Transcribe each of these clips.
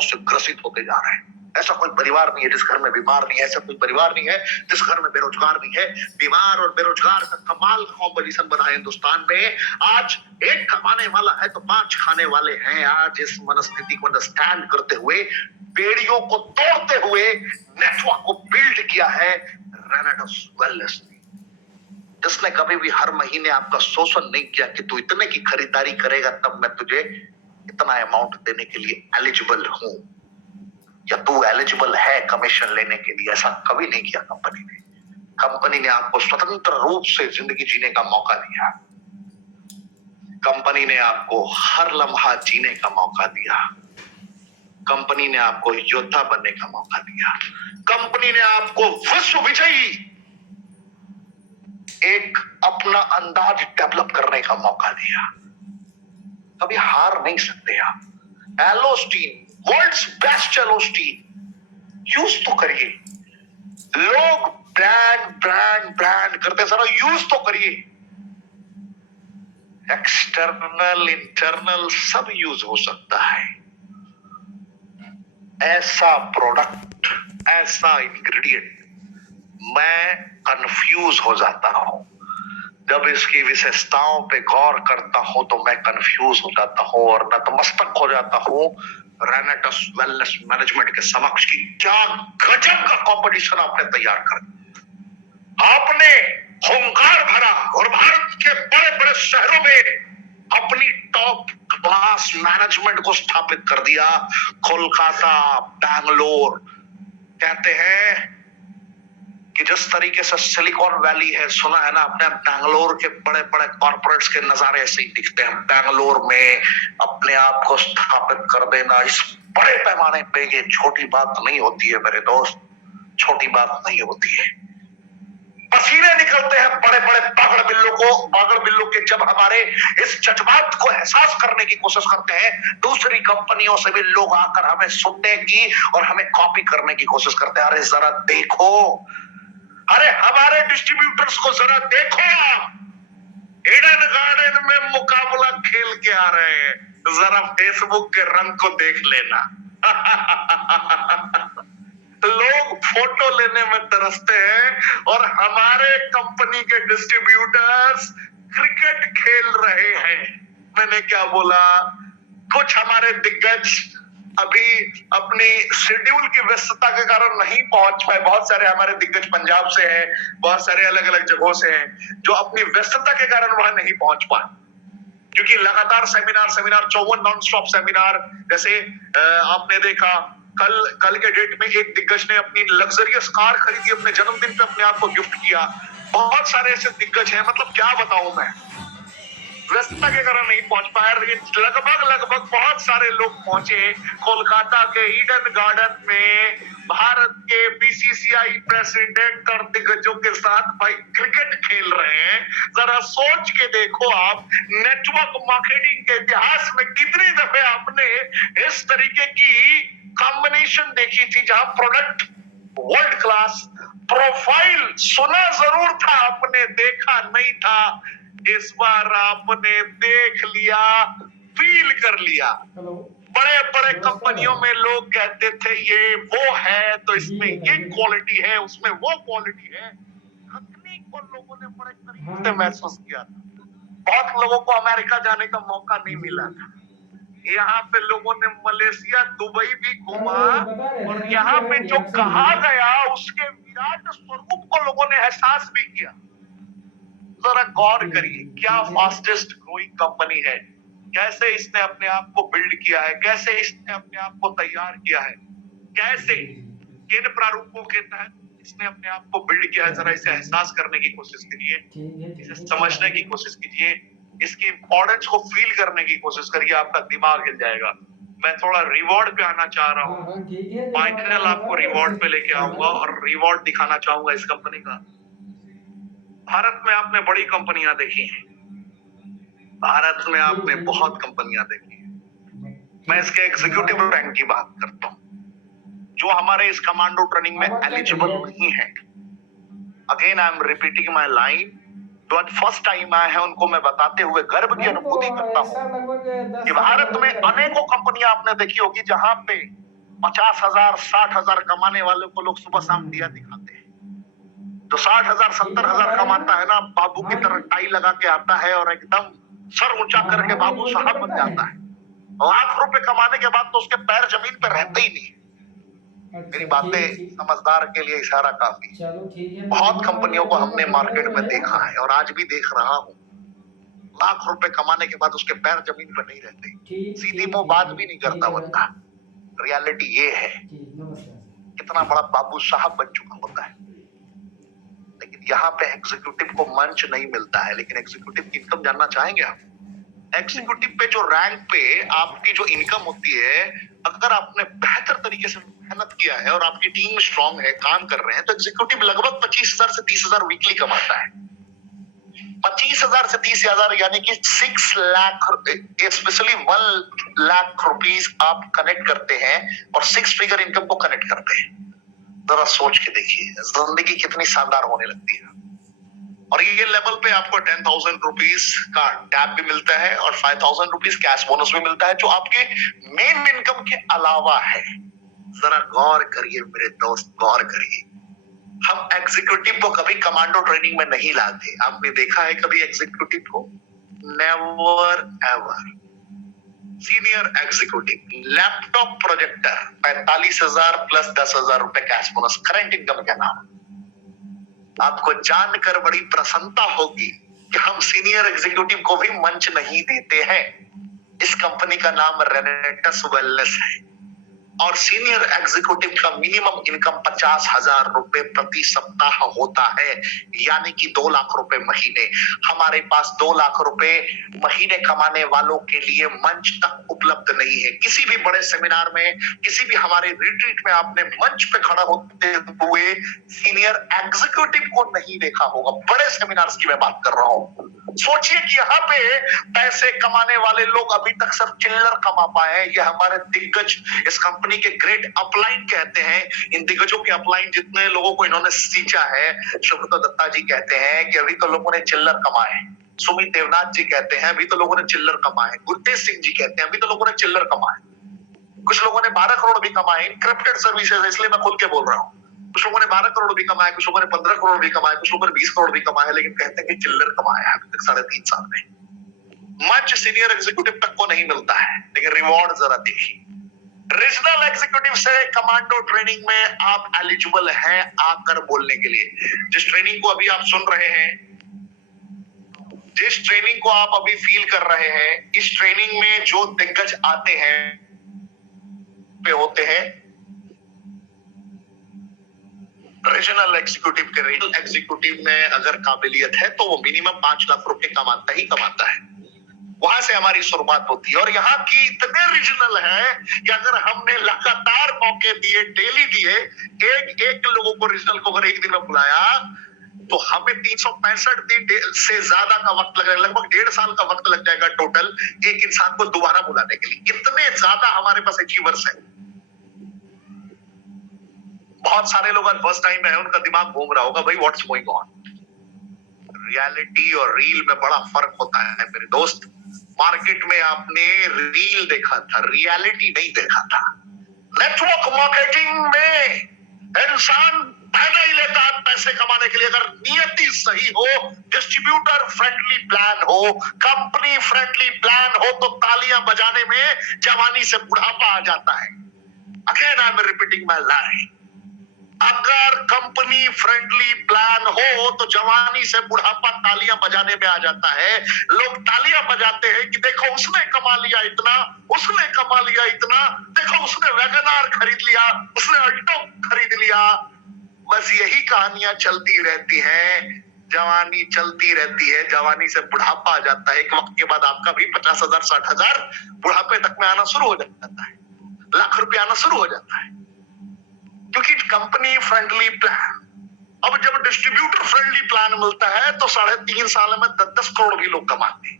से ग्रसित होते जा रहे हैं। ऐसा कोई परिवार नहीं है जिस घर में बीमार नहीं है, ऐसा कोई परिवार नहीं है जिस घर में बेरोजगार नहीं है। बीमार और बेरोजगार का कमाल का कॉम्पिटिशन बना है हिंदुस्तान में। आज एक कमाने वाला है तो 5 खाने वाले हैं। आज इस मनस्थिति को अंडरस्टैंड करते हुए, बेड़ियों को तोड़ते हुए नेटवर्क को बिल्ड किया है रेनेटस वेलनेस ने, जिसने कभी भी हर महीने आपका शोषण नहीं किया कि तू इतने की खरीदारी करेगा तब मैं तुझे इतना अमाउंट देने के लिए एलिजिबल हूं, या तू एलिजिबल है कमीशन लेने के लिए। ऐसा कभी नहीं किया कंपनी ने। कंपनी ने आपको स्वतंत्र रूप से जिंदगी जीने का मौका दिया। कंपनी ने आपको हर लम्हा जीने का मौका दिया। कंपनी ने आपको योद्धा बनने का मौका दिया। कंपनी ने आपको विश्व विजयी एक अपना अंदाज डेवलप करने का मौका दिया। कभी हार नहीं सकते आप। एलोस्टीन, वर्ल्ड्स बेस्ट एलोस्टीन यूज तो करिए। लोग ब्रांड ब्रांड ब्रांड करते, जरा यूज तो करिए। एक्सटर्नल इंटरनल सब यूज हो सकता है। ऐसा प्रोडक्ट, ऐसा इंग्रेडिएंट, मैं कंफ्यूज हो जाता हूं जब इसकी विशेषताओं पे गौर करता हूं, तो मैं कंफ्यूज हो जाता हूं और नतमस्तक हो जाता हूं रेनेटस वेलनेस मैनेजमेंट के समक्ष की क्या गजब का कंपटीशन आपने तैयार कर दिया। आपने हुंकार भरा और भारत के बड़े बड़े शहरों में अपनी टॉप क्लास मैनेजमेंट को स्थापित कर दिया। कोलकाता, बैंगलोर, कहते हैं कि जिस तरीके से सिलिकॉन वैली है, सुना है ना आपने, बैंगलोर के बड़े बड़े कॉर्पोरेट्स के नजारे ऐसे ही दिखते हैं। बैंगलोर में अपने आप को स्थापित कर देना इस बड़े पैमाने पे, ये छोटी बात नहीं होती है मेरे दोस्त, छोटी बात नहीं होती है। पसीने निकलते हैं बड़े बड़े बागड़ बिल्लों के जब हमारे इस जज्बात को एहसास करने की कोशिश करते हैं। दूसरी कंपनियों से भी लोग आकर हमें सुनने की और हमें कॉपी करने की कोशिश करते हैं। अरे जरा देखो, अरे हमारे डिस्ट्रीब्यूटर्स को जरा देखो, ईडन गार्डन में मुकाबला खेल के आ रहे हैं, जरा फेसबुक के रंग को देख लेना। लोग फोटो लेने में तरसते हैं और हमारे कंपनी के डिस्ट्रीब्यूटर्स क्रिकेट खेल रहे हैं। मैंने क्या बोला, कुछ हमारे दिग्गज अभी अपनी शेड्यूल की व्यस्तता के कारण नहीं पहुंच पाए। बहुत सारे हमारे दिग्गज पंजाब से हैं, बहुत सारे अलग अलग जगहों से हैं जो अपनी व्यस्तता के कारण वहां नहीं पहुंच पाए, क्योंकि लगातार सेमिनार 54 नॉन स्टॉप सेमिनार। जैसे आपने देखा कल के डेट में एक दिग्गज ने अपनी लग्जरियस कार खरीदी, अपने जन्मदिन पे अपने आप को गिफ्ट किया। बहुत सारे ऐसे दिग्गज हैं, मतलब क्या बताऊं मैं, व्यस्तता के कारण नहीं पहुंच पाया। लगभग बहुत सारे लोग पहुंचे कोलकाता के ईडन गार्डन में भारत के बीसीसीआई प्रेसिडेंट और दिग्गजों के साथ भाई क्रिकेट खेल रहे हैं। जरा सोच के देखो आप, नेटवर्क मार्केटिंग के इतिहास में कितनी दफे आपने इस तरीके की कॉम्बिनेशन देखी थी जहां प्रोडक्ट वर्ल्ड क्लास, प्रोफाइल सुना जरूर था, आपने देखा नहीं था। इस बार आपने देख लिया, फील कर लिया। बड़े बड़े कंपनियों में लोग कहते थे ये वो है तो इसमें ये क्वालिटी है, उसमें वो क्वालिटी है। तकनीक को लोगों ने बड़े करीब से महसूस किया था। बहुत लोगों को अमेरिका जाने का मौका नहीं मिला था। यहाँ पे लोगों ने मलेशिया, दुबई भी घूमा और यहाँ पे जो कहा गया उसके विराट स्वरूप को लोगों ने एहसास भी किया। जरा गौर करिए, क्या फास्टेस्ट ग्रोइंग कंपनी है, कैसे इसने अपने आप को बिल्ड किया है, कैसे इसने अपने आप को तैयार किया है, कैसे किन प्रारूपों के तहत इसने अपने आप को बिल्ड किया है। जरा इसे एहसास करने की कोशिश कीजिए, इसे समझने की कोशिश कीजिए, इसकी इंपॉर्टेंस को फील करने की कोशिश करिए, आपका दिमाग हिल जाएगा। मैं थोड़ा रिवॉर्ड पे आना चाह रहा हूँ, फाइनल आपको रिवॉर्ड पे लेके आऊंगा और रिवॉर्ड दिखाना चाहूंगा इस कंपनी का। भारत में आपने बड़ी कंपनियां देखी हैं, भारत में आपने बहुत कंपनियां देखी हैं। मैं इसके एग्जीक्यूटिव रैंक की बात करता हूं, जो हमारे इस कमांडो ट्रेनिंग में एलिजिबल नहीं है। Again I am repeating my line, जो आज फर्स्ट टाइम आए हैं उनको मैं बताते हुए गर्व की अनुभूति करता हूं कि भारत में अनेकों कंपनियां आपने देखी होगी जहां पे 50,000 60,000 कमाने वाले को लोग सुबह शाम दिया दिखाते हैं। जो 60,000 70,000 कमाता है ना, बाबू की तरह टाई लगा के आता है और एकदम सर ऊंचा करके बाबू साहब बन जाता है। लाख रुपए कमाने के बाद तो उसके पैर जमीन पर रहते ही नहीं। मेरी बातें समझदार के लिए इशारा काफी। बहुत कंपनियों को हमने मार्केट में देखा है और आज भी देख रहा हूँ, लाख रुपए कमाने के बाद उसके पैर जमीन पर नहीं रहते, सीधी मुंह बात भी नहीं करता बंदा। रियलिटी ये है, कितना बड़ा बाबू साहब बन चुका होता है, लेकिन यहाँ पे एग्जीक्यूटिव को मंच नहीं मिलता है। लेकिन एग्जीक्यूटिव की इनकम जानना चाहेंगे आप? एग्जीक्यूटिव पे जो रैंक पे आपकी जो इनकम होती है, अगर आपने बेहतर तरीके से मेहनत किया है और आपकी टीम स्ट्रांग है, काम कर रहे हैं, तो एग्जीक्यूटिव लगभग 25,000 से 30,000 वीकली कमाता है। 25,000 से 30,000 यानी कि 6 लाख, स्पेशली 1 लाख रुपीस आप कनेक्ट करते हैं और 6 फिगर इनकम को कनेक्ट करते हैं। जरा सोच के देखिए, जिंदगी कितनी शानदार होने लगती है। और ये लेवल पे आपको 10,000 रुपीस का टैब भी मिलता है और 5,000 रुपीस कैश बोनस भी मिलता है, जो आपके मेन इनकम के अलावा है। जरा गौर करिए मेरे दोस्त, गौर करिए। हम एग्जीक्यूटिव को कभी कमांडो ट्रेनिंग में नहीं लाते। आपने देखा है कभी एग्जीक्यूटिव को? Never ever. Senior executive laptop projector 45,000 plus 10,000 रुपए कैश बोनस, करंट इनकम के नाम। आपको जानकर बड़ी प्रसन्नता होगी कि हम सीनियर एग्जीक्यूटिव को भी मंच नहीं देते हैं। इस कंपनी का नाम रेनेटस वेलनेस है और सीनियर एग्जीक्यूटिव का मिनिमम इनकम 50,000 रुपए प्रति सप्ताह होता है, यानी कि 2 लाख रुपए महीने। हमारे पास 2 लाख रुपए महीने कमाने वालों के लिए मंच तक उपलब्ध नहीं है। किसी भी बड़े सेमिनार में, किसी भी हमारे रिट्रीट में आपने मंच पे खड़ा होते हुए सीनियर एग्जीक्यूटिव को नहीं देखा होगा। बड़े सेमिनार्स की मैं बात कर रहा हूं। सोचिए कि यहाँ पे पैसे कमाने वाले लोग अभी तक सिर्फ चिल्लर कमा पाए हैं। ये हमारे दिग्गज इस कंपनी के ग्रेट अपलाइन कहते हैं। इन दिग्गजों के अपलाइन जितने लोगों को इन्होंने सींचा है, सुब्रत दत्ता जी कहते हैं कि अभी तो लोगों ने चिल्लर कमाए। सुमित देवनाथ जी कहते हैं अभी तो लोगों ने चिल्लर कमाए। गुरतेज सिंह जी कहते हैं अभी तो लोगों ने चिल्लर कमाए। कुछ लोगों ने 12 करोड़ भी कमाए। इनक्रिप्टेड सर्विसेज, इसलिए मैं खुल के बोल रहा हूँ। कुछ लोगों ने 12 करोड़ भी कमाए, कुछ लोगों ने 15 करोड़ भी कमाए, कुछ लोगों ने 20 करोड़ भी कमाए, लेकिन कहते हैं कि चिल्लर कमाया है अभी तक 3.5 साल में। मंच सीनियर एग्जीक्यूटिव तक को नहीं मिलता है, लेकिन रिवॉर्ड जरा देखिए। रीजनल एग्जीक्यूटिव से कमांडो ट्रेनिंग में आप एलिजिबल हैं आकर बोलने के लिए। जिस ट्रेनिंग को अभी आप सुन रहे हैं, जिस ट्रेनिंग को आप अभी फील कर रहे हैं, इस ट्रेनिंग में जो दिग्गज आते हैं पे होते हैं रीजनल एग्जीक्यूटिव के। रीजनल एग्जीक्यूटिव में अगर काबिलियत है तो वो मिनिमम 5 लाख रुपए कमाता ही कमाता है। वहां से हमारी शुरुआत होती है और यहाँ की इतने रीजनल है कि अगर हमने लगातार मौके दिए, डेली दिए, एक लोगों को, रीजनल को अगर एक दिन में बुलाया तो हमें 365 दिन से ज्यादा का वक्त लगेगा, लगभग 1.5 साल का वक्त लग जाएगा टोटल एक इंसान को दोबारा बुलाने के लिए। कितने ज्यादा हमारे पास अचीवर्स हैं। बहुत सारे लोग आज फर्स्ट टाइम में है, उनका दिमाग घूम रहा होगा भाई व्हाट्स गोइंग ऑन। रियलिटी और रील में बड़ा फर्क होता है मेरे दोस्त। मार्केट में आपने रील देखा था, रियलिटी नहीं देखा था। नेटवर्क मार्केटिंग में इंसान फायदा ही लेता है पैसे कमाने के लिए। अगर नियति सही हो, डिस्ट्रीब्यूटर फ्रेंडली प्लान हो, कंपनी फ्रेंडली प्लान हो, तो तालियां बजाने में जवानी से बुढ़ापा आ जाता है। Again I am repeating my line. अगर कंपनी फ्रेंडली प्लान हो तो जवानी से बुढ़ापा तालियां बजाने में आ जाता है। लोग तालियां बजाते हैं कि देखो उसने कमा लिया इतना, उसने कमा लिया इतना, देखो उसने वैगनआर खरीद लिया, उसने अल्टो खरीद लिया। बस यही कहानियां चलती रहती हैं। जवानी चलती रहती है, जवानी से बुढ़ापा आ जाता है। एक वक्त के बाद आपका भी 50,000 60,000 बुढ़ापे तक में आना शुरू हो जाता है, लाख रुपए आना शुरू हो जाता है, क्योंकि कंपनी फ्रेंडली प्लान। अब जब डिस्ट्रीब्यूटर फ्रेंडली प्लान मिलता है तो 3.5 साल में 10-10 करोड़ भी लोग कमाते हैं,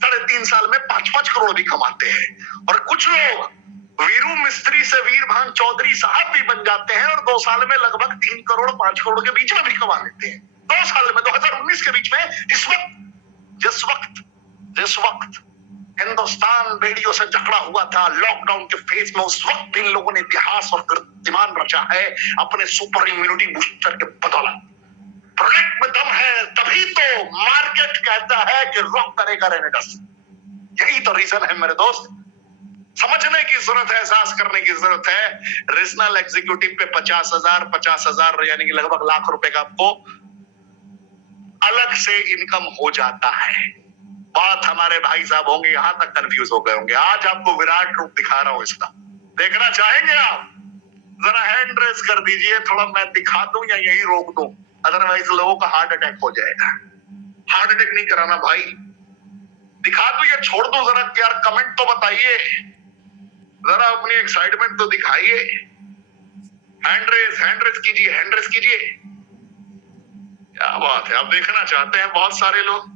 3.5 साल में 5-5 करोड़ भी कमाते हैं। और कुछ लोग वीरू मिस्त्री से वीरभान चौधरी साहब भी बन जाते हैं और 2 साल में लगभग 3 करोड़ 5 करोड़ के बीच में भी कमा लेते हैं। 2 साल में 2019 के बीच में जिस वक्त हिंदुस्तान रेडियो से जकड़ा हुआ था लॉकडाउन के फेज में, उस वक्त इन लोगों ने इतिहास और कीर्तिमान रचा है अपने सुपर इम्यूनिटी बूस्टर के बदौलत। प्रोडक्ट में दम है तभी तो मार्केट कहता है कि रॉक करेगा रेनेडस। यही तो रीजन है मेरे दोस्त। समझने की जरूरत है, एहसास करने की जरूरत है। रीजनल एग्जीक्यूटिव पे 50,000 यानी कि लगभग लाख रुपए का आपको अलग से इनकम हो जाता है। बात हमारे भाई साहब होंगे यहां तक कंफ्यूज हो गए होंगे। आज आपको विराट रूप दिखा रहा हूं इसका, देखना चाहेंगे आप? जरा हैंड रेस कर दीजिए, थोड़ा मैं दिखा दूं या यही रोक दूं, अदरवाइज लोगों का हार्ट अटैक हो जाएगा। हार्ट अटैक नहीं कराना भाई, दिखा दूं या छोड़ दूं? जरा यार कमेंट तो बताइए, जरा अपनी एक्साइटमेंट तो दिखाइए। हैंड रेस कीजिए, हैंड रेस कीजिए। क्या बात है, आप देखना चाहते हैं बहुत सारे लोग।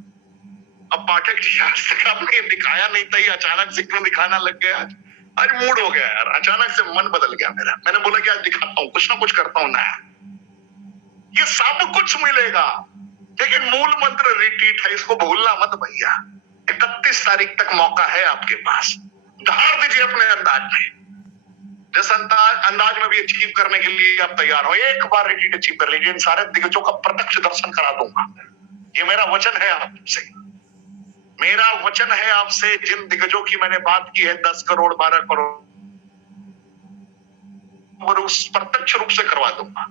अब पाठक जी आज तक आपने दिखाया नहीं था, ये अचानक से क्यों दिखाना लग गया? आज मूड हो गया यार, अचानक से मन बदल गया मेरा। मैंने बोला कि आज दिखाता हूँ, कुछ ना कुछ करता हूँ नया। ये सब कुछ मिलेगा, लेकिन मूल मंत्र रिट्रीट है, इसको भूलना मत भैया। 31 तारीख तक मौका है आपके पास, धार दीजिए अपने अंदाज में। जिस अंदाज में भी अचीव करने के लिए आप तैयार हो, एक बार रिट्रीट अचीव कर लीजिए, इन सारे दिग्गजों का प्रत्यक्ष दर्शन करा दूंगा। ये मेरा वचन है आपसे, मेरा वचन है आपसे। जिन दिग्गजों की मैंने बात की है 10 करोड़ 12 करोड़, उस प्रत्यक्ष रूप से करवा दूंगा।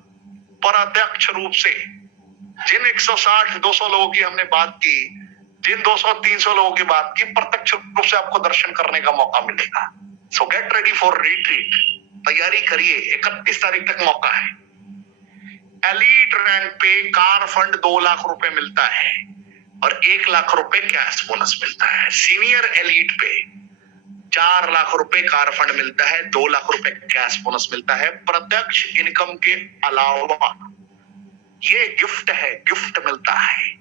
प्रत्यक्ष रूप से जिन 160-200 लोगों की हमने बात की, जिन 200-300 लोगों की बात की, प्रत्यक्ष रूप से आपको दर्शन करने का मौका मिलेगा। सो गेट रेडी फॉर रिट्रीट, तैयारी करिए। 31 तारीख तक मौका है। एलीट रैंक पे कार फंड 2 लाख रुपए मिलता है और 1 लाख रुपए कैश बोनस मिलता है। सीनियर एलीट पे 4 लाख रुपए कार फंड मिलता है, 2 लाख रुपए कैश बोनस मिलता है। प्रत्यक्ष इनकम के अलावा ये गिफ्ट है, गिफ्ट मिलता है।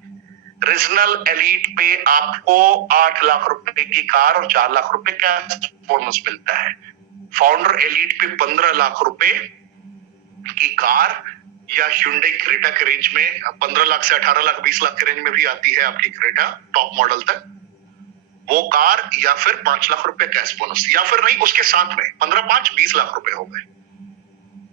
रीजनल एलीट पे आपको 8 लाख रुपए की कार और 4 लाख रुपए कैश बोनस मिलता है। फाउंडर एलीट पे 15 लाख रुपए की कार या Hyundai क्रेटा के रेंज में 15 लाख से 18 लाख 20 लाख के रेंज में भी आती है आपकी क्रेटा टॉप मॉडल तक, वो कार, या फिर 5 लाख रुपए कैश बोनस, या फिर नहीं उसके साथ में 15-5 20 लाख रुपए हो गए।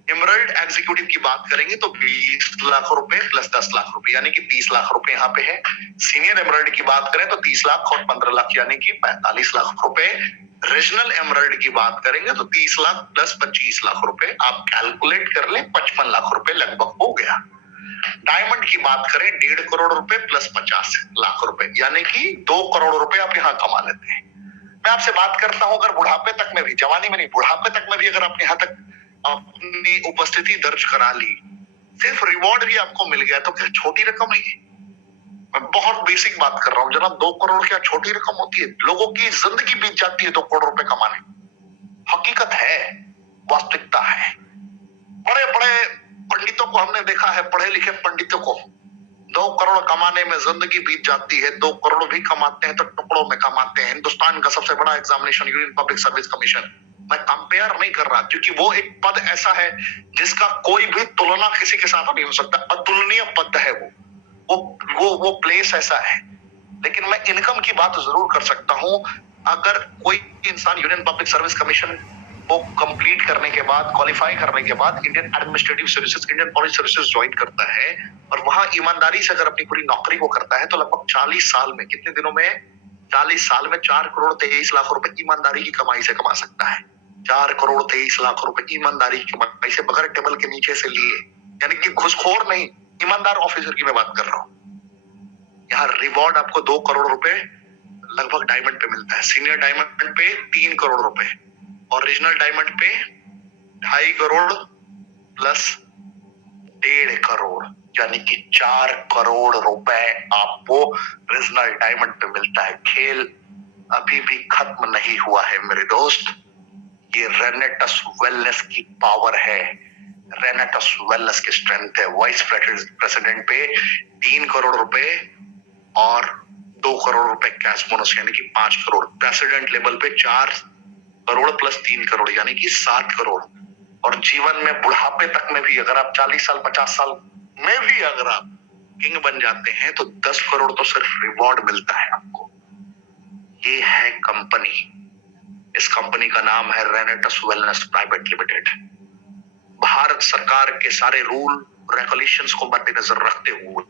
एमराल्ड एग्जीक्यूटिव की बात करेंगे तो 20 लाख रुपए प्लस 10 लाख रुपए यानी कि 30 लाख रुपए यहाँ पे है। सीनियर एमराल्ड की बात करें तो 30 लाख और 15 लाख यानी कि 45 लाख रुपए। रीजनल एमराल्ड की बात करेंगे तो 30 लाख प्लस 25 लाख रुपए, आप कैलकुलेट कर लें 55 लाख रुपए लगभग हो गया। डायमंड की बात करें 1.5 करोड़ रुपए प्लस 50 लाख रुपए यानी कि 2 करोड़ रुपए आप यहाँ कमा लेते हैं। मैं आपसे बात करता हूं, अगर बुढ़ापे तक में भी, जवानी में नहीं बुढ़ापे तक में भी अगर आपने यहाँ तक अपनी उपस्थिति दर्ज करा ली, सिर्फ रिवॉर्ड भी आपको मिल गया, तो क्या छोटी रकम है? मैं बहुत बेसिक बात कर रहा हूँ जनाब। 2 करोड़ क्या छोटी रकम होती है? लोगों की जिंदगी बीत जाती है 2 करोड़ रुपए कमाने। हकीकत है, वास्तविकता है। बड़े बड़े पंडितों को हमने देखा है, पढ़े लिखे पंडितों को 2 करोड़ कमाने में जिंदगी बीत जाती है। 2 करोड़ भी कमाते हैं तो टुकड़ों में कमाते हैं। हिंदुस्तान का सबसे बड़ा examination union public service commission, मैं कंपेयर नहीं कर रहा क्योंकि वो एक पद ऐसा है जिसका कोई भी तुलना किसी के साथ नहीं हो सकता, अतुलनीय पद है वो प्लेस ऐसा है। लेकिन मैं इनकम की बात जरूर कर सकता हूं। अगर कोई इंसान यूनियन पब्लिक सर्विस कमीशन को कंप्लीट करने के बाद, क्वालिफाई करने के बाद Indian administrative services, Indian police services join करता है और वहां ईमानदारी से अगर अपनी पूरी नौकरी को करता है तो लगभग 40 साल में, कितने दिनों में? 40 साल में 4 करोड़ 23 लाख रुपए ईमानदारी की कमाई से कमा सकता है। 4 करोड़ 23 लाख रुपए ईमानदारी की कमाई से, बगैर टेबल के नीचे से लिए, यानी कि घुसखोर नहीं, ईमानदार ऑफिसर की मैं बात कर रहा हूँ। यहाँ रिवॉर्ड आपको 2 करोड़ रुपए लगभग डायमंड पे मिलता है। सीनियर डायमंड पे 3 करोड़ रुपए और रीजनल डायमंड पे 2.5 करोड़ प्लस 1.5 करोड़ यानी कि 4 करोड़ रुपए आपको रीजनल डायमंड पे मिलता है। खेल अभी भी खत्म नहीं हुआ है मेरे दोस्त। ये रेनेटस वेलनेस की पावर है, रेनेटस वेलनेस की स्ट्रेंथ है। वाइस प्रेसिडेंट पे 3 करोड़ रुपए और 2 करोड़ रुपए कैश बोनस यानी कि 5 करोड़। प्रेसिडेंट लेवल पे 4 करोड़ प्लस 3 करोड़ यानी कि 7 करोड़। और जीवन में बुढ़ापे तक में भी अगर आप 40 साल 50 साल में भी अगर आप किंग बन जाते हैं तो 10 करोड़ तो सिर्फ रिवॉर्ड मिलता है आपको। ये है कंपनी, इस कंपनी का नाम है Renatus wellness private limited. Bharat सरकार के सारे रूल रेगुलेशंस को मद्देनजर रखते हुए,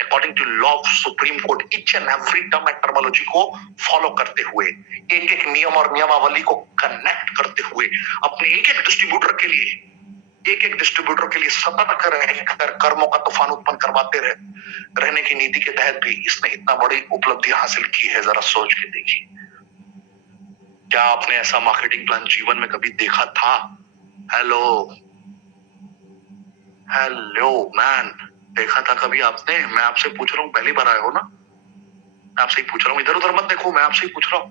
according to law of Supreme Court, each and every term and terminology को फॉलो करते हुए, एक एक नियम और नियमावली को कनेक्ट करते हुए, अपने एक एक डिस्ट्रीब्यूटर के लिए सतर्क रहकर कर्मों का तूफान उत्पन्न करवाते रहने की नीति के तहत भी इसने इतना बड़ी उपलब्धि हासिल की है। जरा सोच के देखिए, क्या आपने ऐसा मार्केटिंग प्लान जीवन में कभी देखा था? हेलो मैन, देखा था कभी आपने? मैं आपसे पूछ रहा हूँ, पहली बार आए हो ना? मैं आपसे ही पूछ रहा हूँ, इधर उधर मत देखो, मैं आपसे ही पूछ रहा हूँ।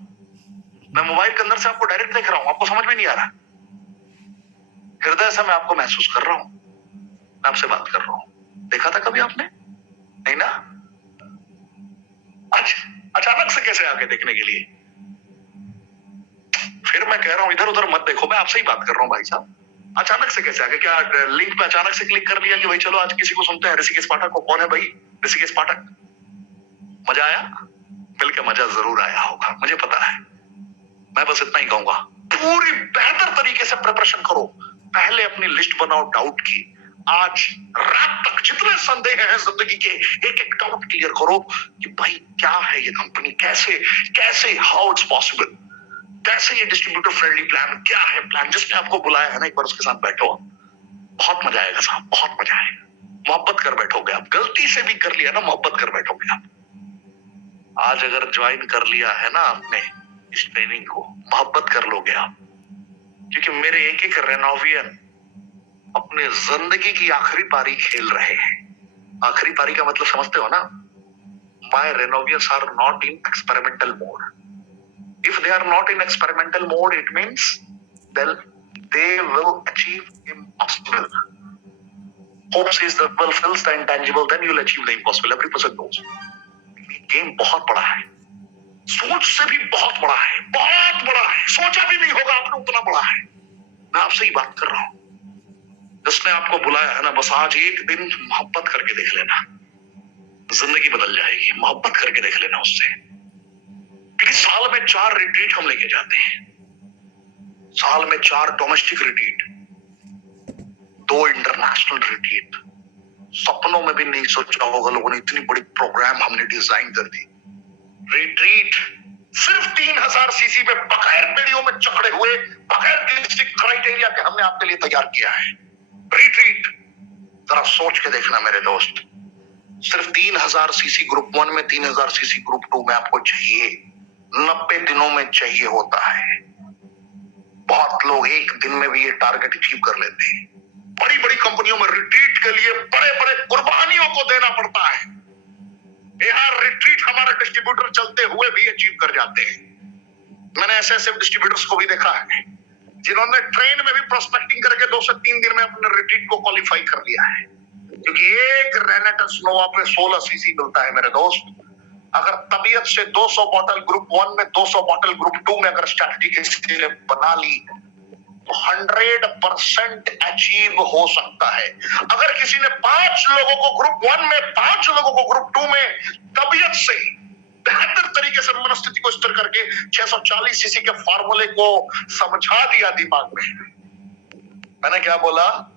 मैं मोबाइल के अंदर से आपको डायरेक्ट देख रहा हूँ, आपको समझ में नहीं आ रहा? हृदय से मैं आपको महसूस कर रहा हूँ, मैं आपसे बात कर रहा हूँ। देखा था कभी आपने? नहीं ना? अचानक से कैसे आके देखने के लिए? फिर मैं कह रहा हूँ, इधर उधर मत देखो, मैं आपसे ही बात कर रहा हूँ भाई साहब। अचानक से कैसे आके? क्या लिंक पे अचानक से क्लिक कर लिया कि भाई चलो आज किसी को सुनते हैं, ऋषिकेश पाठक को? कौन है भाई ऋषिकेश पाठक? मजा आया? मिलके मजा जरूर आया होगा, मुझे पता है। मैं बस इतना ही कहूंगा, पूरी बेहतर तरीके से प्रिपरेशन करो। पहले अपनी लिस्ट बनाओ डाउट की। आज रात तक जितने संदेह हैं जिंदगी के, एक एक डाउट क्लियर करो कि भाई क्या है ये कंपनी, कैसे हाउ इट्स पॉसिबल, कैसे ये डिस्ट्रीब्यूटर फ्रेंडली प्लान, क्या है प्लान। जिसने आपको बुलाया है ना, एक बार उसके साथ बैठो, बहुत मजा आएगा साहब, बहुत मजा आएगा। मोहब्बत कर बैठोगे आप, गलती से भी कर लिया ना, मोहब्बत कर बैठोगे आप। आज अगर ज्वाइन कर लिया है ना आपने इस ट्रेनिंग को, मोहब्बत कर लोगे आप, क्योंकि मेरे एक एक रेनोवियन अपने जिंदगी की आखिरी पारी खेल रहे हैं। आखिरी पारी का मतलब समझते हो ना? My Renovians are not in experimental mode. If they are not in experimental mode, it means they will achieve impossible. Hope says that fulfills the intangible, then you'll achieve the impossible. Every person knows. Game बहुत बड़ा है, सोच से भी बहुत बड़ा है, बहुत बड़ा है। सोचा भी नहीं होगा आपने, उतना बड़ा है। मैं आपसे ही बात कर रहा हूँ। जिसने आपको बुलाया है ना, बस आज एक दिन मोहब्बत करके देख लेना, जिंदगी बदल जाएगी। मोहब्बत करके देख लेना उससे। क्योंकि साल में 4 रिट्रीट हम लेके जाते हैं, साल में 4 डोमेस्टिक रिट्रीट, 2 इंटरनेशनल रिट्रीट। सपनों में भी नहीं सोचा होगा लोगों ने, इतनी बड़ी प्रोग्राम हमने डिजाइन कर दी। रिट्रीट सिर्फ 3000 सीसी पे बगैर बेड़ियों में चढ़े हुए, बगैर किसी क्राइटेरिया के हमने आपके लिए तैयार किया है। रिट्रीट जरा सोच के देखना मेरे दोस्त, सिर्फ 3000 सीसी ग्रुप 1 में, 3000 सीसी ग्रुप 2 में आपको चाहिए, 90 दिनों में चाहिए होता है। बहुत लोग एक दिन में भी ये टारगेट अचीव कर लेते हैं। बड़ी बड़ी कंपनियों में रिट्रीट के लिए बड़े बड़े कुर्बानियों को देना पड़ता है। यहाँ रिट्रीट हमारे डिस्ट्रीब्यूटर चलते हुए भी अचीव कर जाते हैं। मैंने ऐसे डिस्ट्रीब्यूटर्स को भी देखा है जिन्होंने ट्रेन में भी प्रोस्पेक्टिंग करके 2 से 3 दिन में अपने रिट्रीट को क्वालिफाई कर लिया है। क्योंकि एक रेनेटस नोवा पे 16 सीसी मिलता है मेरे दोस्त। अगर तबीयत से 200 बॉटल ग्रुप 1 में, 200 बॉटल ग्रुप 2 में अगर स्ट्रैटेजी किसी ने बना ली तो 100% अचीव हो सकता है। अगर किसी ने 5 लोगों को ग्रुप 1 में, 5 लोगों को ग्रुप 2 में तबीयत से बेहतर तरीके से मनस्थिति को स्थिर करके 640 सीसी के फार्मूले को समझा दिया दिमाग में। मैंने क्या बोला?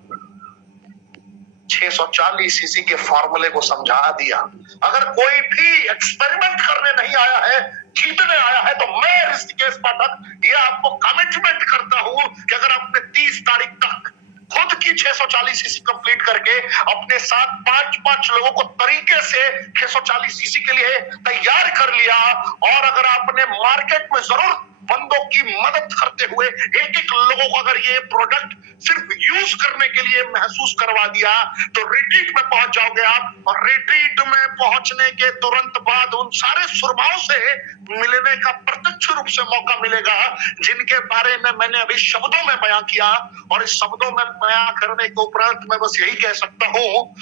640 सीसी के फार्मूले को समझा दिया। अगर कोई भी एक्सपेरिमेंट करने नहीं आया है, जीतने आया है, तो मैं ऋषिकेश पाठक ये आपको कमिटमेंट करता हूं कि अगर आपने 30 तारीख तक खुद की 640 सीसी कंप्लीट करके अपने साथ 5-5 लोगों को तरीके से 640 सीसी के लिए तैयार कर लिया, और अगर आपने मार्केट में जरूर बंदों की मदद करते हुए एक एक लोगों को अगर ये प्रोडक्ट सिर्फ यूज करने के लिए महसूस करवा दिया, तो रिट्रीट में पहुंच जाओगे आप। और रिट्रीट में पहुंचने के तुरंत बाद उन सारे सुरमाओं से मिलने का प्रत्यक्ष रूप से मौका मिलेगा जिनके बारे में मैंने अभी शब्दों में बयां किया। और इस शब्दों में बयां करने के उपरांत मैं बस यही कह सकता हूं,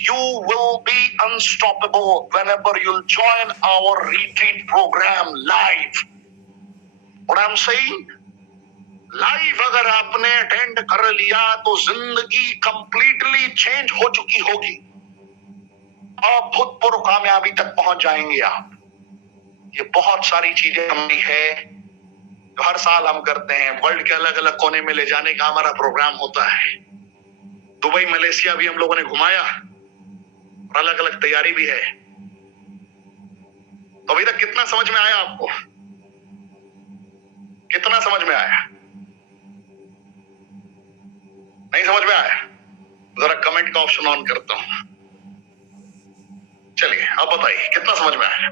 you will be unstoppable whenever you'll join our retreat program live. What I'm saying? Live अगर आपने अटेंड कर लिया तो जिंदगी कंप्लीटली चेंज हो चुकी होगी। अभूतपूर्व कामयाबी तक पहुंच जाएंगे आप। ये बहुत सारी चीजें हमारी है जो हर साल हम करते हैं। वर्ल्ड के अलग अलग कोने में ले जाने का हमारा प्रोग्राम होता है। दुबई, मलेशिया भी हम लोगों ने घुमाया और अलग अलग तैयारी भी है। तो अभी तक कितना समझ में आया आपको? कितना समझ में आया? नहीं समझ में आया? जरा कमेंट का ऑप्शन ऑन करता हूं। चलिए अब बताइए कितना समझ में आया?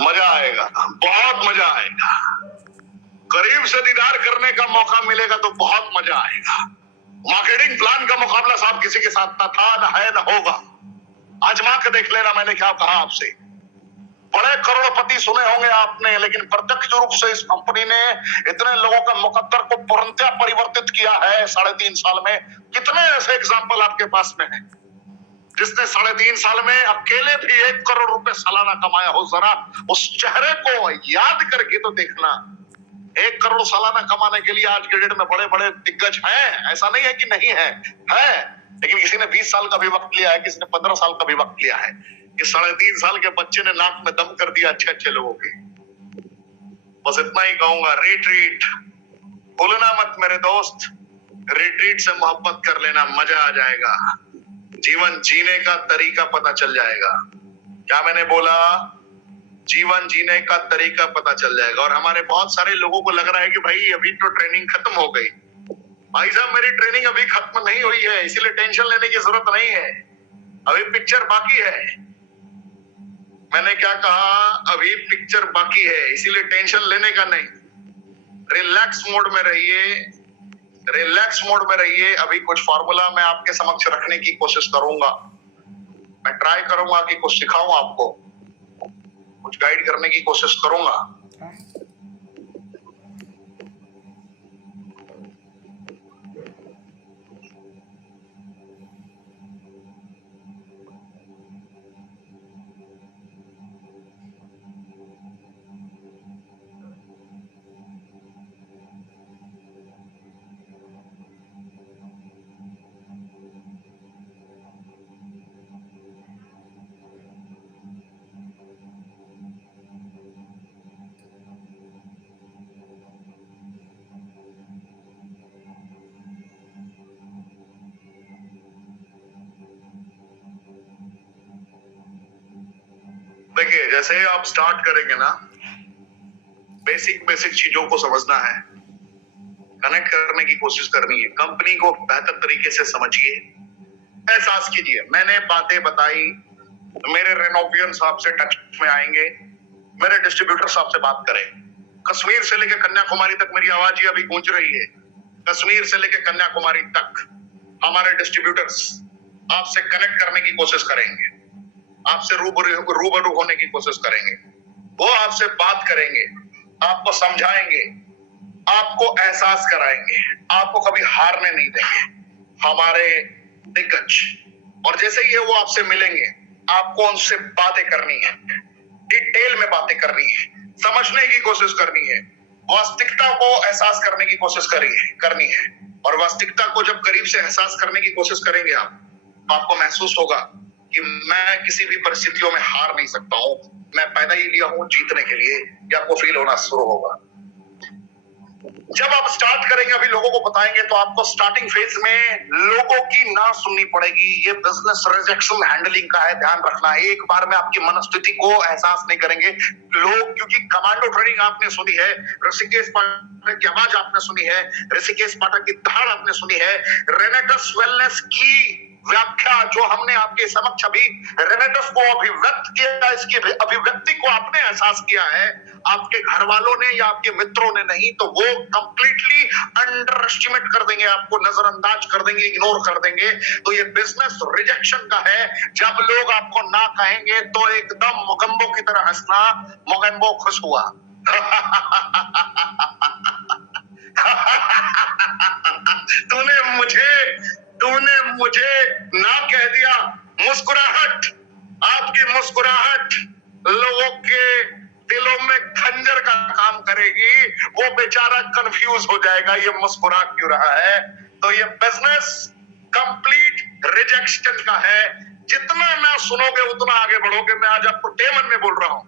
मजा आएगा, बहुत मजा आएगा। करीब से दीदार करने का मौका मिलेगा तो बहुत मजा आएगा। मार्केटिंग प्लान का मुकाबला साहब किसी के साथ ना था, ना है, ना होगा। आजमा के देख लेना। मैंने क्या कहा आपसे? बड़े करोड़पति सुने होंगे आपने, लेकिन प्रत्यक्ष रूप से इस कंपनी ने इतने लोगों का मुकद्दर को पूर्णतः परिवर्तित किया है 3.5 साल में। कितने ऐसे एग्जाम्पल आपके पास में है जिसने 3.5 साल में अकेले भी 1 करोड़ रुपए सालाना कमाया हो? जरा उस चेहरे को याद करके तो देखना। 1 करोड़ सालाना कमाने के लिए आज के डेट में बड़े बड़े दिग्गज हैं, ऐसा नहीं है कि नहीं है, लेकिन किसी ने 20 साल का भी वक्त लिया है, किसी ने 15 साल का भी वक्त लिया है। कि 3.5 साल के बच्चे ने नाक में दम कर दिया अच्छे अच्छे लोगों के। बस इतना ही कहूंगा, रिट्रीट भूलना मत मेरे दोस्त। रिट्रीट से मोहब्बत कर लेना, मजा आ जाएगा। जीवन जीने का तरीका पता चल जाएगा। क्या मैंने बोला? जीवन जीने का तरीका पता चल जाएगा। और हमारे बहुत सारे लोगों को लग रहा है कि भाई अभी तो ट्रेनिंग खत्म हो गई। भाई साहब, मेरी ट्रेनिंग अभी खत्म नहीं हुई है, इसीलिए टेंशन लेने की जरूरत नहीं है। अभी पिक्चर बाकी है। मैंने क्या कहा? अभी पिक्चर बाकी है, इसीलिए टेंशन लेने का नहीं। रिलैक्स मोड में रहिए, रिलैक्स मोड में रहिए। अभी कुछ फॉर्मूला मैं आपके समक्ष रखने की कोशिश करूंगा। मैं ट्राई करूंगा कि कुछ सिखाऊं आपको, कुछ गाइड करने की कोशिश करूंगा। देखिए, जैसे आप स्टार्ट करेंगे ना, बेसिक बेसिक चीजों को समझना है, कनेक्ट करने की कोशिश करनी है, कंपनी को बेहतर तरीके से समझिए, एहसास कीजिए। मैंने बातें बताई, मेरे रेनोवियन साहब से टच में आएंगे, मेरे डिस्ट्रीब्यूटर साहब से बात करें। कश्मीर से लेकर कन्याकुमारी तक मेरी आवाज ही अभी गूंज रही है। कश्मीर से लेकर कन्याकुमारी तक हमारे डिस्ट्रीब्यूटर्स आपसे कनेक्ट करने की कोशिश करेंगे, आपसे रूबरू होने की कोशिश करेंगे। वो आपसे बात करेंगे, आपको समझाएंगे, आपको एहसास कराएंगे, आपको कभी हारने नहीं देंगे। हमारे दिग्गज, और जैसे ही वो आपसे मिलेंगे, आपको उनसे बातें करनी है, डिटेल में बातें करनी है, समझने की कोशिश करनी है, वास्तविकता को एहसास करने की कोशिश करनी है। और वास्तविकता को जब करीब से एहसास करने की कोशिश करेंगे आप, तो आपको महसूस होगा कि मैं किसी भी परिस्थितियों में हार नहीं सकता हूं, मैं पैदा ही लिया हूं जीतने के लिए। ये आपको फील होना शुरू होगा। जब आप स्टार्ट करेंगे, अभी लोगों को बताएंगे, तो आपको स्टार्टिंग फेज में लोगों की ना सुननी पड़ेगी। ये बिजनेस रिजेक्शन हैंडलिंग का है, ध्यान रखना। एक बार में आपकी मनस्थिति को एहसास नहीं करेंगे लोग, क्योंकि कमांडो ट्रेनिंग आपने सुनी है, ऋषिकेश पाठक की आवाज आपने सुनी है, ऋषिकेश पाठक की धाड़ आपने सुनी है, रेनेटस वेलनेस की व्याख्या जो हमने आपके समक्ष अभी रेनेटस को अभिव्यक्त किया, इसकी अभिव्यक्ति को आपने एहसास किया है, आपके घर वालों ने या आपके मित्रों ने नहीं, तो वो कंप्लीटली अंडर एस्टिमेट कर देंगे, आपको नजरअंदाज कर देंगे, इग्नोर कर देंगे। तो ये बिजनेस रिजेक्शन का है। जब लोग आपको ना कहेंगे तो एकदम मोगेम्बो की तरह हंसना, मोगेम्बो खुश हुआ। तूने मुझे ना कह दिया। मुस्कुराहट, आपकी मुस्कुराहट लोगों के दिलों में खंजर का काम करेगी। वो बेचारा कंफ्यूज हो जाएगा, ये मुस्कुरा क्यों रहा है। तो ये बिजनेस कंप्लीट रिजेक्शन का है। जितना ना सुनोगे उतना आगे बढ़ोगे। मैं आज आपको डे वन में बोल रहा हूं,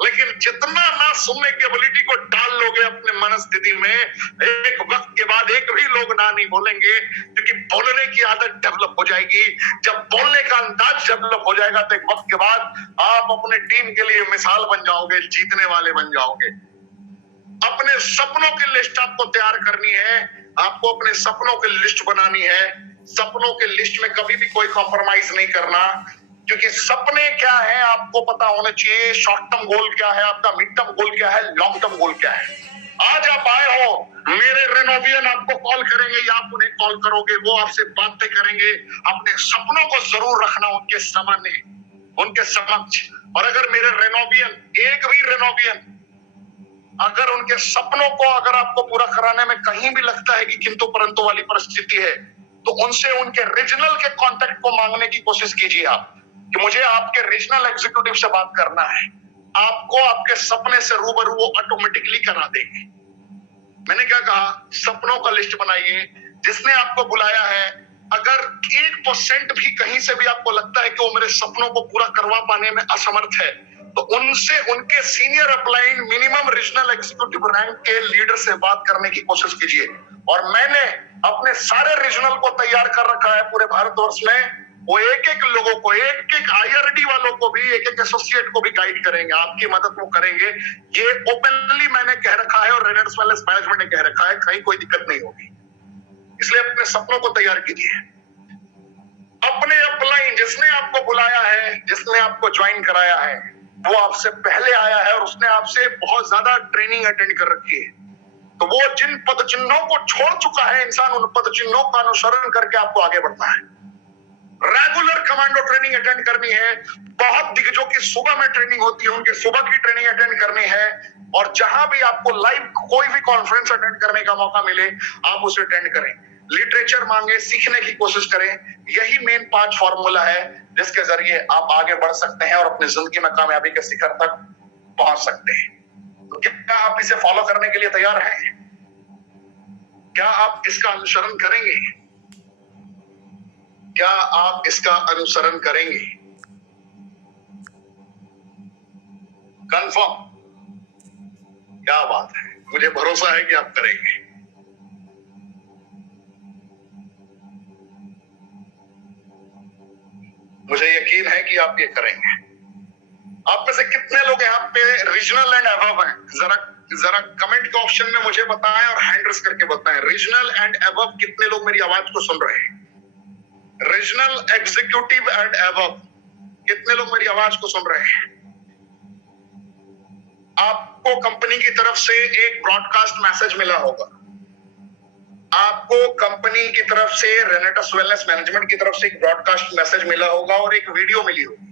लेकिन जितना ना सुनने की एबिलिटी को डाल लोगे अपने मनस्थिति में, एक वक्त के बाद एक भी लोग ना नहीं बोलेंगे, क्योंकि बोलने की आदत डेवलप हो जाएगी। जब बोलने का अंदाज डेवलप हो जाएगा तो एक वक्त के बाद आप अपने टीम के लिए मिसाल बन जाओगे, जीतने वाले बन जाओगे। अपने सपनों की लिस्ट आपको तैयार करनी है, आपको अपने सपनों की लिस्ट बनानी है। सपनों की लिस्ट में कभी भी कोई कॉम्प्रोमाइज नहीं करना, क्योंकि सपने क्या है आपको पता होना चाहिए। शॉर्ट टर्म गोल क्या है आपका, मिड टर्म गोल क्या है, लॉन्ग टर्म गोल क्या है। आज आप आए हो, मेरे रेनोवियन आपको कॉल करेंगे या आप उन्हें कॉल करोगे, वो आपसे बातें करेंगे। अपने सपनों को जरूर रखना उनके सामने, उनके समक्ष। और अगर मेरे रेनोवियन, एक भी रेनोवियन अगर उनके सपनों को अगर आपको पूरा कराने में कहीं भी लगता है कि किंतु परंतु वाली परिस्थिति है, तो उनसे उनके रीजनल के कांटेक्ट को मांगने की कोशिश कीजिए आप, कि मुझे आपके रीजनल एग्जीक्यूटिव से बात करना है। आपको आपके सपने से रूबरू वो ऑटोमेटिकली करा देंगे। मैंने क्या कहा, सपनों का लिस्ट बनाइए। जिसने आपको बुलाया है, अगर 1% भी कहीं से भी आपको लगता है कि वो मेरे सपनों को पूरा करवा पाने में असमर्थ है, तो उनसे उनके senior upline minimum regional executive rank के लीडर से बात करने की कोशिश कीजिए। और मैंने अपने सारे रीजनल को तैयार कर रखा है पूरे भारतवर्ष में। वो एक एक लोगों को, एक एक आईआरडी वालों को भी, एक एक एसोसिएट को भी गाइड करेंगे, आपकी मदद वो करेंगे। ये ओपनली मैंने कह रखा है और रेनेट्स वेलनेस मैनेजमेंट ने कह रखा है, कहीं कोई दिक्कत नहीं होगी। इसलिए अपने सपनों को तैयार कीजिए। अपने अपलाइन, जिसने आपको बुलाया है, जिसने आपको ज्वाइन कराया है, वो आपसे पहले आया है और उसने आपसे बहुत ज्यादा ट्रेनिंग अटेंड कर रखी है, तो वो जिन पद चिन्हों को छोड़ चुका है इंसान, उन पद चिन्हों का अनुसरण करके आपको आगे बढ़ना है। रेगुलर कमांडो ट्रेनिंग अटेंड करनी है। बहुत दिग्गजों की सुबह में ट्रेनिंग होती है, उनके सुबह की ट्रेनिंग अटेंड करनी है। और जहां भी आपको लाइव कोई भी कॉन्फ्रेंस अटेंड करने का मौका मिले, आप उसे अटेंड करें। लिटरेचर मांगे, सीखने की कोशिश करें। यही मेन 5 फॉर्मूला है जिसके जरिए आप आगे बढ़ सकते हैं और अपनी जिंदगी में कामयाबी के शिखर तक पहुंच सकते हैं। तो क्या आप इसे फॉलो करने के लिए तैयार हैं? क्या आप इसका अनुसरण करेंगे? क्या आप इसका अनुसरण करेंगे? कंफर्म? क्या बात है, मुझे भरोसा है कि आप करेंगे। मुझे यकीन है कि आप ये करेंगे। आप में से कितने लोग यहाँ पे रीजनल एंड अबव हैं? जरा कमेंट के ऑप्शन में मुझे बताएं और हैंड रेस करके बताएं, रीजनल एंड अबव कितने लोग मेरी आवाज को सुन रहे हैं? रीजनल एग्जीक्यूटिव एंड अबव कितने लोग मेरी आवाज को सुन रहे हैं? आपको कंपनी की तरफ से एक ब्रॉडकास्ट मैसेज मिला होगा, आपको कंपनी की तरफ से, रेनेटस वेलनेस मैनेजमेंट की तरफ से एक ब्रॉडकास्ट मैसेज मिला होगा और एक वीडियो मिली होगी।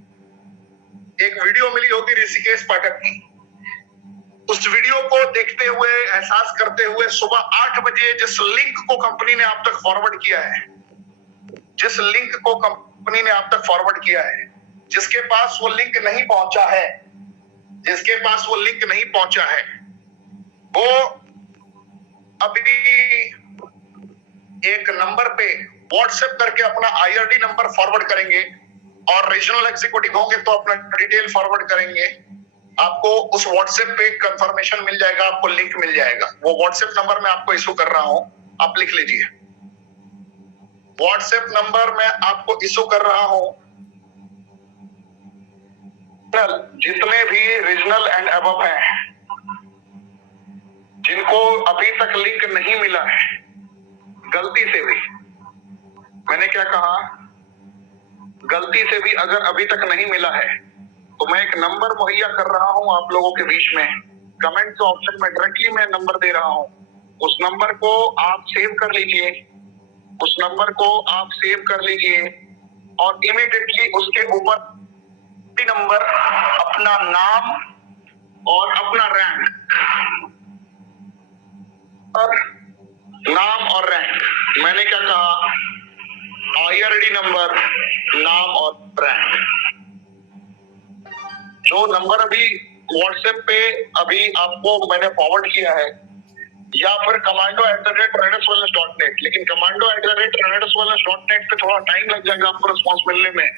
एक वीडियो मिली होगी ऋषिकेश पाठक की। उस वीडियो को देखते हुए, एहसास करते हुए, सुबह 8 बजे जिस लिंक को कंपनी ने आप तक फॉरवर्ड किया है, जिस लिंक को कंपनी ने आप तक फॉरवर्ड किया है, जिसके पास वो लिंक नहीं पहुंचा है, जिसके पास वो लिंक नहीं पहुंचा है, वो अभी एक नंबर पे व्हाट्सएप करके अपना आईआरडी नंबर फॉरवर्ड करेंगे और रीजनल एग्जीक्यूटिव होंगे तो अपना डिटेल फॉरवर्ड करेंगे। आपको उस व्हाट्सएप पे कंफर्मेशन मिल जाएगा, आपको लिंक मिल जाएगा। वो व्हाट्सएप नंबर मैं आपको इशू कर रहा हूं, आप लिख लीजिए। व्हाट्सएप नंबर मैं आपको इशू कर रहा हूं। जितने भी रीजनल एंड अबव हैं, जिनको अभी तक लिंक नहीं मिला है, गलती से भी, मैंने क्या कहा, गलती से भी अगर अभी तक नहीं मिला है, तो मैं एक नंबर मुहैया कर रहा हूं आप लोगों के बीच में। कमेंट के ऑप्शन में डायरेक्टली मैं नंबर दे रहा हूं। उस नंबर को आप सेव कर लीजिए, उस नंबर को आप सेव कर लीजिए और इमीडिएटली उसके ऊपर नंबर, अपना नाम और अपना रैंक, और नाम और रैंक, मैंने क्या कहा, आईआरडी नंबर, नाम और रैंक। जो नंबर अभी व्हाट्सएप पे अभी आपको मैंने फॉरवर्ड किया है, या फिर commando@renexwellness.net। लेकिन commando@renexwellness.net पे थोड़ा टाइम लग जाएगा आपको रिस्पॉन्स मिलने में,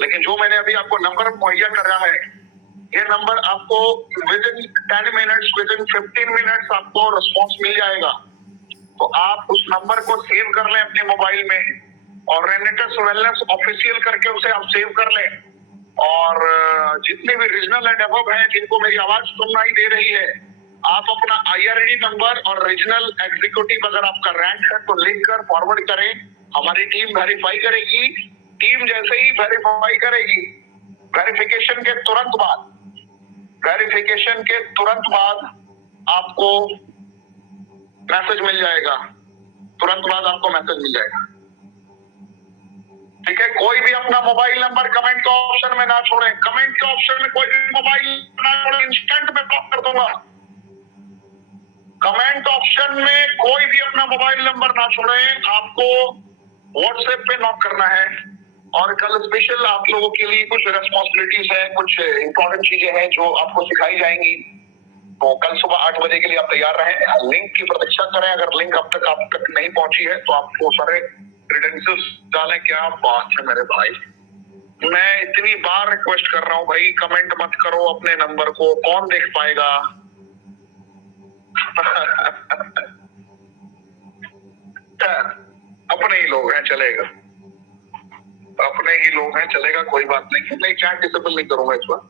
लेकिन जो मैंने अभी आपको नंबर मुहैया करा है, ये नंबर आपको with in 10 minutes, with in 15 minutes आपको रिस्पॉन्स मिल जाएगा। तो आप उस नंबर को सेव कर लें अपने मोबाइल में, और रेनेटस वेलनेस ऑफिशियल करके उसे आप सेव कर लें। और जितने भी रीजनल एंड अबव हैं जिनको मेरी आवाज सुनना ही दे रही है, आप अपना IRD नंबर और रीजनल एग्जीक्यूटिव अगर आपका रैंक है तो लिख कर फॉरवर्ड करें। हमारी टीम वेरीफाई करेगी। टीम जैसे ही वेरीफाई करेगी, वेरिफिकेशन के तुरंत बाद आपको मैसेज मिल जाएगा। ठीक है, कोई भी अपना मोबाइल नंबर कमेंट के ऑप्शन में ना छोड़ें। कमेंट के ऑप्शन में कोई भी मोबाइल ना छोड़ें, इंस्टेंट में ब्लॉक कर दूंगा। कमेंट ऑप्शन में कोई भी अपना मोबाइल नंबर ना छोड़ें, आपको व्हाट्सएप पे नॉक करना है। और कल स्पेशल आप लोगों के लिए कुछ रेस्पॉन्सिबिलिटीज है, कुछ इंपॉर्टेंट चीजें हैं जो आपको सिखाई जाएंगी। तो कल सुबह 8 बजे के लिए आप तैयार रहें। लिंक की प्रतीक्षा करें। अगर लिंक अब तक आप तक नहीं पहुंची है तो आपको सारे क्रेडेंशियल्स डालें। क्या बात है मेरे भाई, मैं इतनी बार रिक्वेस्ट कर रहा हूँ भाई, कमेंट मत करो अपने नंबर को, कौन देख पाएगा। अपने ही लोग हैं, चलेगा। कोई बात नहीं। चैट डिसेबल नहीं करूंगा इस बार,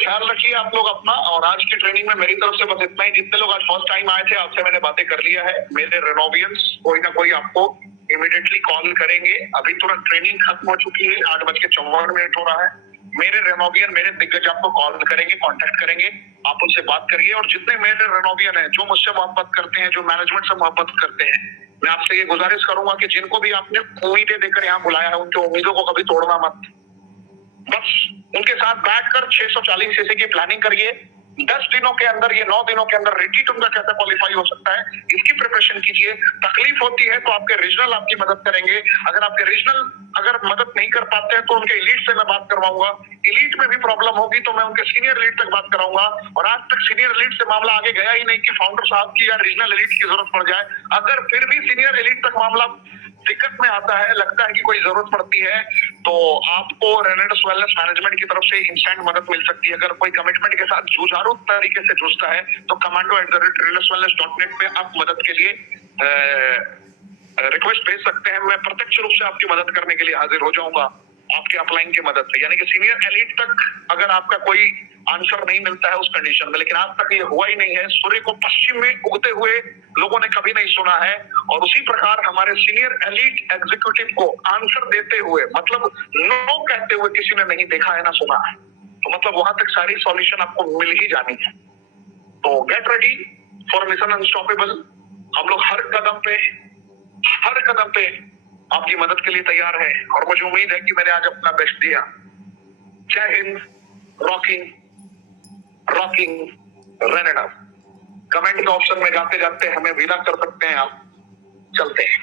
ख्याल रखिए आप लोग अपना। और आज की ट्रेनिंग में मेरी तरफ से बस इतना ही। जितने लोग आज फर्स्ट टाइम आए थे, आपसे मैंने बातें कर लिया है। मेरे रेनोवियंस कोई ना कोई आपको इमीडिएटली कॉल करेंगे। अभी तुरंत ट्रेनिंग खत्म हो चुकी है, 8:54 हो रहा है। मेरे रेनोवियन, मेरे दिग्गज आपको कॉल करेंगे, कांटेक्ट करेंगे, आप उनसे बात करिए। और जितने मेरे रेनोवियन हैं जो मुझसे मोहब्बत करते हैं, जो मैनेजमेंट से मोहब्बत करते हैं, मैं आपसे ये गुजारिश करूंगा कि जिनको भी आपने उम्मीदें देकर यहाँ बुलाया है, उनकी उम्मीदों को कभी तोड़ना मत। बस उनके साथ बैठकर 640 सीसी की प्लानिंग करिए। 10 दिनों के अंदर, ये 9 दिनों के अंदर रिटीट उनका कैसे क्वालिफाई हो सकता है, इसकी प्रिपरेशन कीजिए। तकलीफ होती है तो आपके रीजनल आपकी मदद करेंगे। अगर आपके रीजनल अगर मदद नहीं कर पाते हैं तो उनके एलीट से मैं बात करवाऊंगा। एलीट में भी प्रॉब्लम होगी तो मैं उनके सीनियर एलीट तक बात कराऊंगा। और आज तक सीनियर एलीट से मामला आगे गया ही नहीं कि फाउंडर साहब की या रीजनल एलीट की जरूरत पड़ जाए। अगर फिर भी सीनियर एलीट तक मामला दिक्कत में आता है, लगता है कि कोई जरूरत पड़ती है, तो आपको रेनेटस वेलनेस मैनेजमेंट की तरफ से इंस्टेंट मदद मिल सकती है। अगर कोई कमिटमेंट के साथ जुझारू तरीके से जूझता है तो commando@renexwellness.net पे आप मदद के लिए रिक्वेस्ट भेज सकते हैं। मैं प्रत्यक्ष रूप से आपकी मदद करने के लिए हाजिर हो जाऊंगा, आपके अपलाइन की मदद से। यानी कि सीनियर एलीट तक अगर आपका कोई आंसर नहीं मिलता है उस कंडीशन में, लेकिन आज तक ये हुआ ही नहीं है। सूर्य को पश्चिम में उगते हुए लोगों ने कभी नहीं सुना है। और उसी प्रकार हमारे सीनियर एलीट एग्जीक्यूटिव को आंसर देते हुए, मतलब नो कहते हुए किसी ने नहीं देखा है ना सुना है। तो मतलब वहां तक सारी सॉल्यूशन आपको मिल ही जानी है। तो get ready for mission unstoppable. हम लोग हर कदम पे आपकी मदद के लिए तैयार है। और मुझे उम्मीद है कि मैंने आज अपना बेस्ट दिया। जय हिंद। रॉकिंग रेनेडा। कमेंट के ऑप्शन में जाते जाते हमें विदा कर सकते हैं आप। चलते हैं।